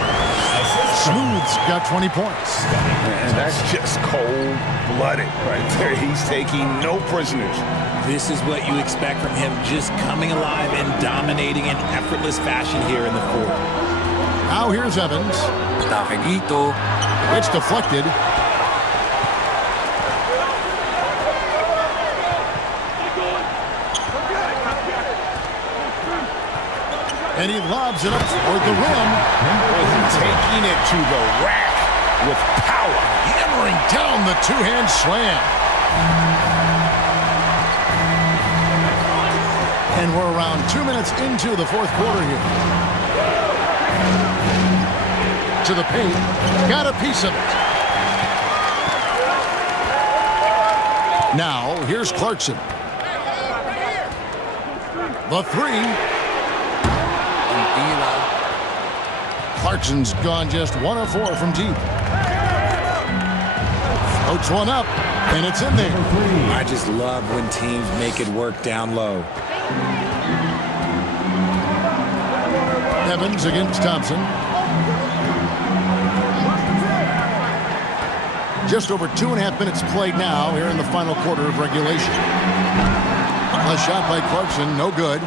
Smooth's got 20 points. And that's just cold-blooded right there. He's taking no prisoners. This is what you expect from him, just coming alive and dominating in effortless fashion here in the fourth. Now here's Evans. It's deflected. And he lobs it up toward the rim. Taking it to the rack with power. Hammering down the two-hand slam. And we're around 2 minutes into the fourth quarter here. To the paint. Got a piece of it. Now, here's Clarkson. The 3. Clarkson's gone just 1 of 4 from deep. Floats one up, and it's in there. I just love when teams make it work down low. Evans against Thompson. Just over 2.5 minutes played now here in the final quarter of regulation. A shot by Clarkson, no good.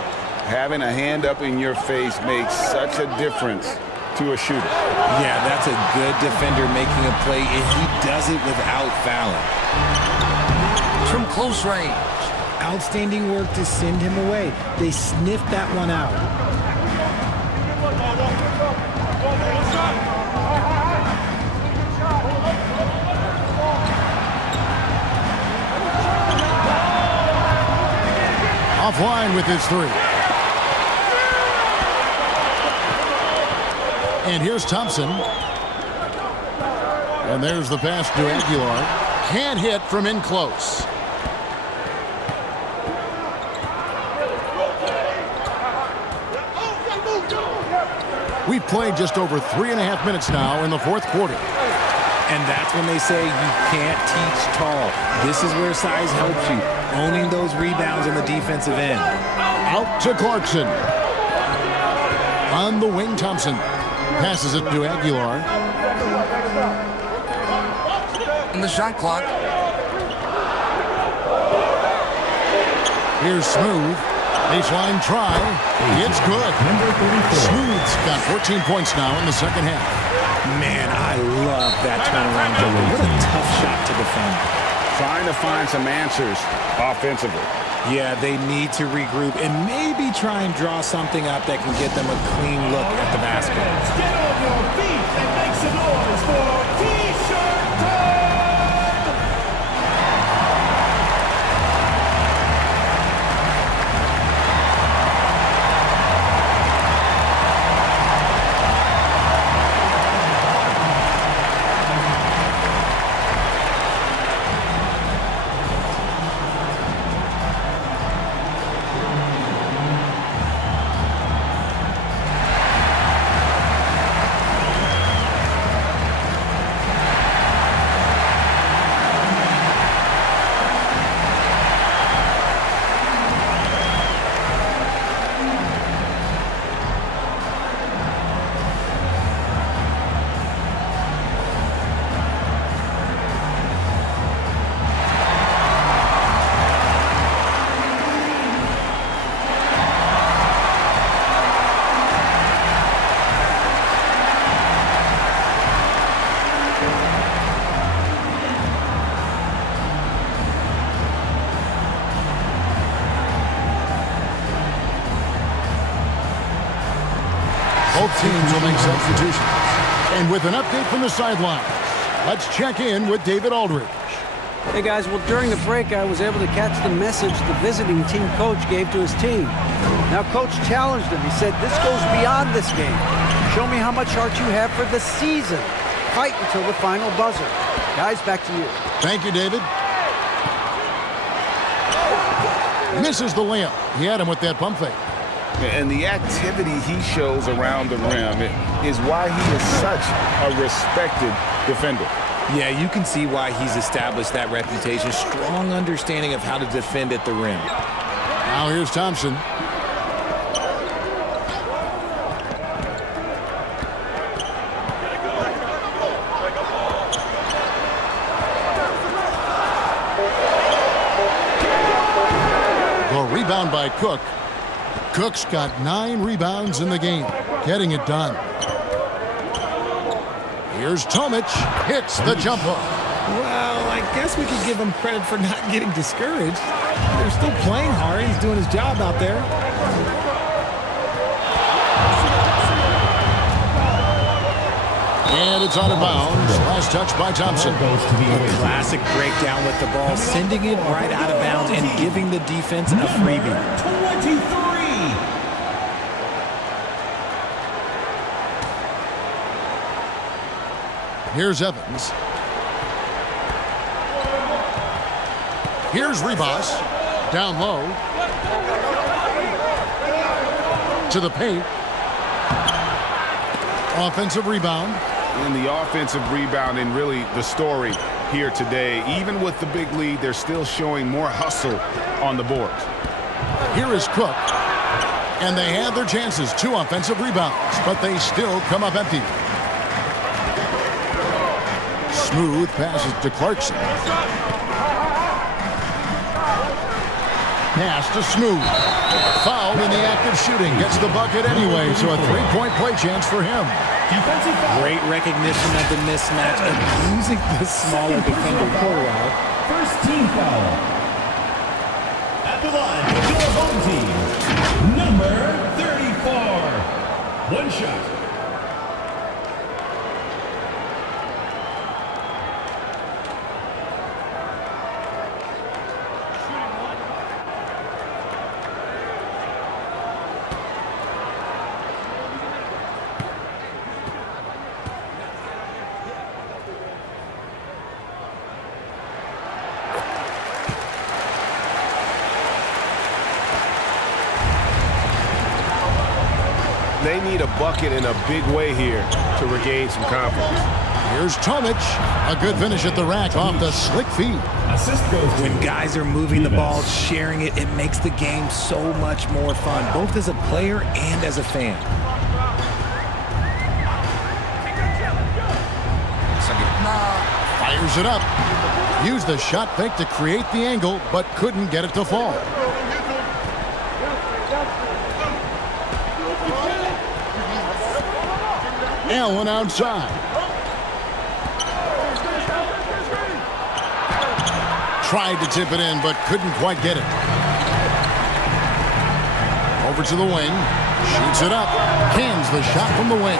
Having a hand up in your face makes such a difference to a shooter. Yeah, that's a good defender making a play, and he does it without fouling. From close range, Outstanding work to send him away. They sniffed that one out. Offline with his three. And here's Thompson. And there's the pass to Aguilar. Can't hit from in close. We've played just over 3.5 minutes now in the fourth quarter. And that's when they say you can't teach tall. This is where size helps you. Owning those rebounds on the defensive end. Out to Clarkson. On the wing, Thompson. Passes it to Aguilar. And the shot clock. Here's Smooth. Baseline try. It's good. Smooth's got 14 points now in the second half. Man, I love that turnaround jumper. What a tough shot to defend. Trying to find some answers offensively. Yeah, they need to regroup and maybe try and draw something up that can get them a clean look at the basket. Get on your feet and make some noise for T-shirt time! Both teams will make substitutions. And with an update from the sideline, let's check in with David Aldridge. Hey guys, well during the break I was able to catch the message the visiting team coach gave to his team. Now coach challenged him. He said, this goes beyond this game. Show me how much heart you have for the season. Fight until the final buzzer. Guys, back to you. Thank you, David. Misses the layup. He had him with that pump fake. And the activity he shows around the rim is why he is such a respected defender. Yeah, you can see why he's established that reputation. Strong understanding of how to defend at the rim. Now here's Thompson. The rebound by Cook. Cook's got 9 rebounds in the game, getting it done. Here's Tomic, hits the jumper. Well, I guess we could give him credit for not getting discouraged. They're still playing hard. He's doing his job out there. And it's out of bounds. Last touch by Thompson. A classic breakdown with the ball, sending it right out of bounds and giving the defense a freebie. 23. Here's Evans. Here's Ribas. Down low. To the paint. Offensive rebound. And the offensive rebound and really the story here today. Even with the big lead, they're still showing more hustle on the board. Here is Cook. And they have their chances. 2 offensive rebounds, but they still come up empty. Smooth passes to Clarkson. Pass to Smooth. Fouled in the act of shooting. Gets the bucket anyway, so a 3-point play chance for him. Great recognition of the mismatch and using the smaller defender. First team foul. At the line, your home team, number 34. One shot. They need a bucket in a big way here to regain some confidence. Here's Tomic. A good finish at the rack off the slick feed. Assist goes to When guys are moving the ball, sharing it, it makes the game so much more fun, both as a player and as a fan. Fires it up. Used the shot fake to create the angle, but couldn't get it to fall. Allen outside. Tried to tip it in, but couldn't quite get it. Over to the wing. Shoots it up. Cans the shot from the wing.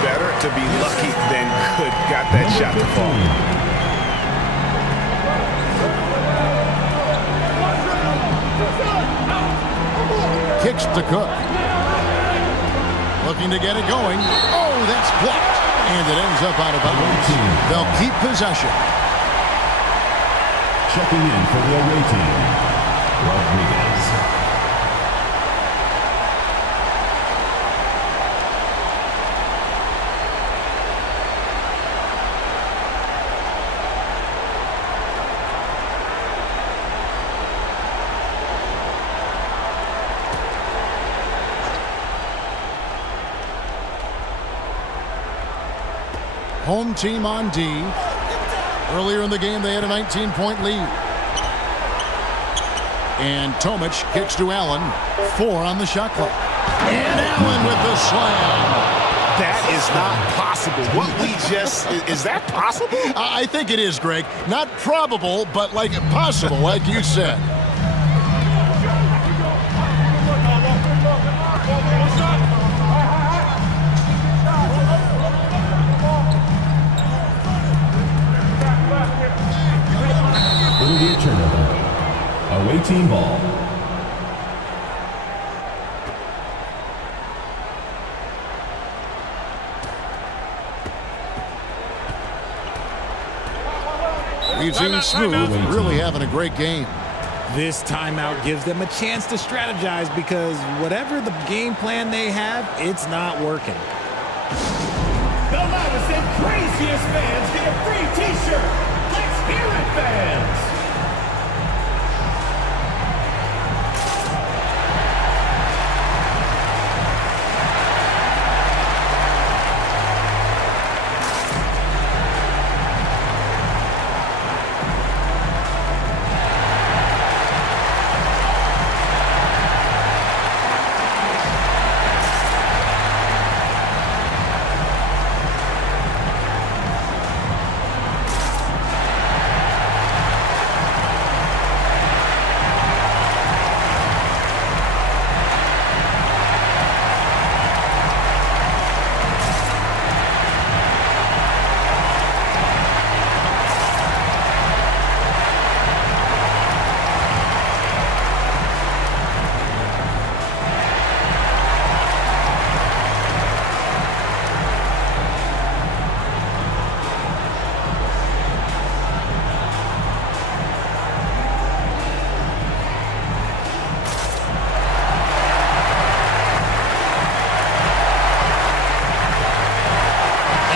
Better to be lucky than good. Got that shot to fall. Kicks to Cook. Looking to get it going. Oh, that's blocked. And it ends up out of bounds. They'll keep possession. checking in for the away team, Rodriguez. Home team on D. Earlier in the game, they had a 19-point lead. And Tomic kicks to Allen. 4 on the shot clock. And Allen with the slam. That is not possible. What we just... Is that possible? I think it is, Greg. Not probable, but like possible, like you said. It'll be a turnover. Away team ball. We've seen Smooth really having a great game. This timeout gives them a chance to strategize because whatever the game plan they have, it's not working. The loudest and craziest fans get a free t-shirt. Let's hear it, fans!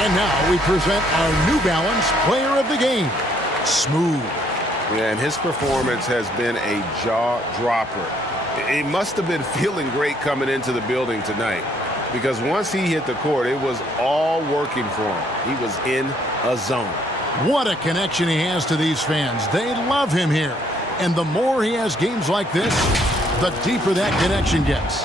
And now we present our New Balance Player of the Game, Smooth. Yeah, and his performance has been a jaw-dropper. It must have been feeling great coming into the building tonight because once he hit the court, it was all working for him. He was in a zone. What a connection he has to these fans. They love him here. And the more he has games like this, the deeper that connection gets.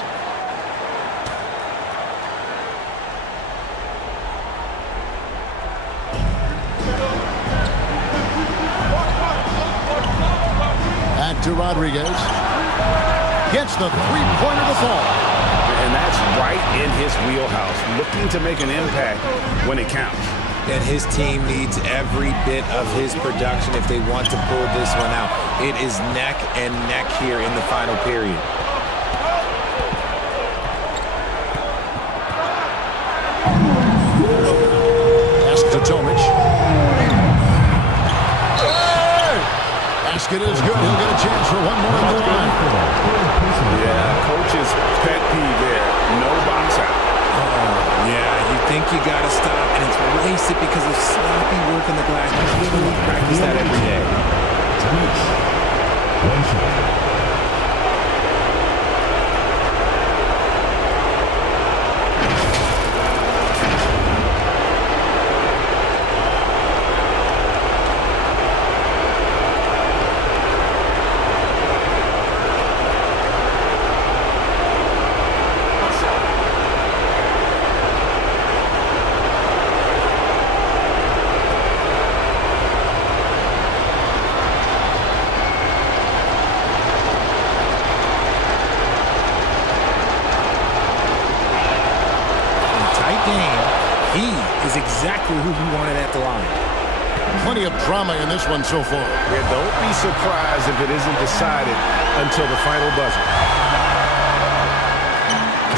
Back to Rodriguez. Gets the three-pointer to fall. And that's right in his wheelhouse, looking to make an impact when it counts. And his team needs every bit of his production if they want to pull this one out. It is neck and neck here in the final period. Tomic. Basket is good. He'll get a chance for one more in the line. Yeah, coach's pet peeve there. No box out. Yeah, you think you got to stop, and it's wasted because of sloppy work on the glass. You literally practice that every day. One shot. Exactly who he wanted at the line. Plenty of drama in this one so far. Yeah, don't be surprised if it isn't decided until the final buzzer.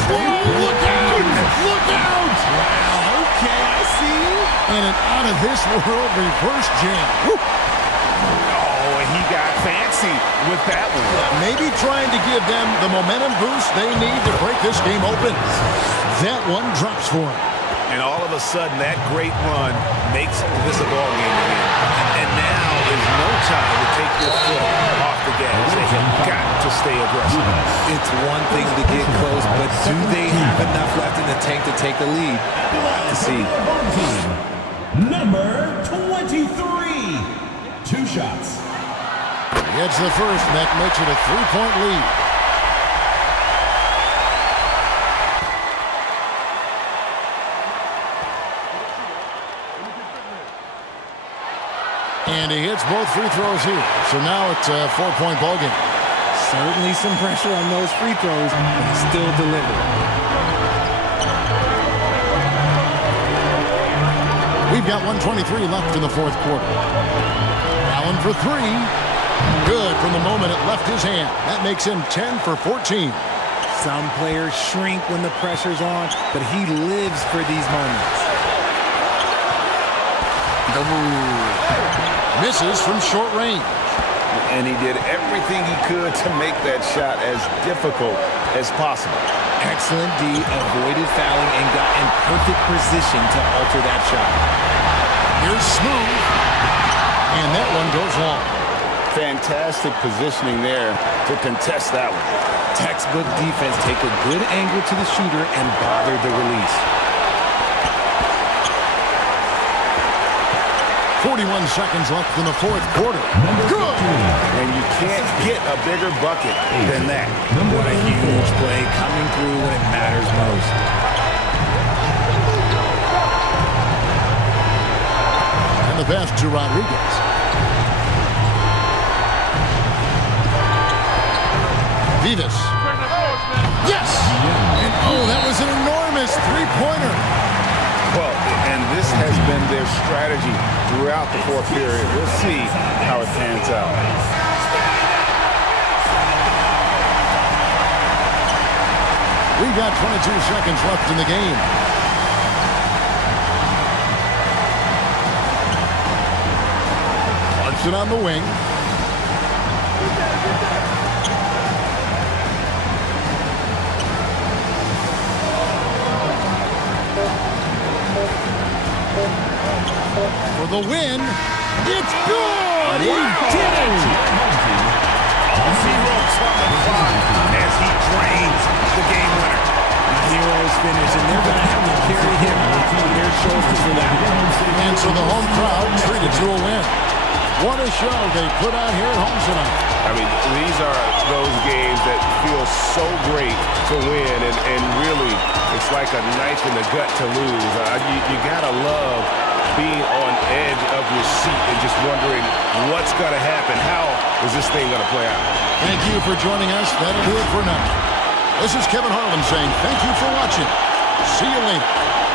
Whoa, look out! Look out! Wow, okay, I see you. And an out-of-this-world reverse jam. Woo. Oh, he got fancy with that one. Maybe trying to give them the momentum boost they need to break this game open. That one drops for him. And all of a sudden, that great run makes this a ball game again. And now is no time to take your foot off the gas. They have got to stay aggressive. It's one thing to get close, but do they have enough left in the tank to take the lead? To see. Number 23. 2 shots. Gets the first. That makes it a 3-point lead. And he hits both free throws here. So now it's a 4-point ball game. Certainly some pressure on those free throws, but he still delivered. We've got 1:23 left in the fourth quarter. Allen for 3. Good from the moment it left his hand. That makes him 10 for 14. Some players shrink when the pressure's on, but he lives for these moments. Misses from short range. And he did everything he could to make that shot as difficult as possible. Excellent D, avoided fouling and got in perfect position to alter that shot. Here's Smooth. And that one goes long. Fantastic positioning there to contest that one. Textbook defense. Take a good angle to the shooter and bother the release. 41 seconds left in the fourth quarter. Good! And you can't get a bigger bucket than that. What a huge play coming through when it matters most. And the pass to Rodriguez. Vivas. Yes! And oh, that was an enormous three-pointer. Well, and this has been their strategy throughout the fourth period. We'll see how it pans out. We've got 22 seconds left in the game. Clarkson on the wing. For the win, it's good! He did it! All 0 on the clock as he drains the game winner. The heroes finish, and they're going to have to carry him on their shoulders for that. And so the home crowd treated to a win. What a show they put on here at home tonight. I mean, these are those games that feel so great to win, and really, it's like a knife in the gut to lose. You gotta love being on edge of your seat and just wondering what's going to happen. How is this thing going to play out? Thank you for joining us. That'll do it for now. This is Kevin Harlan saying thank you for watching. See you later.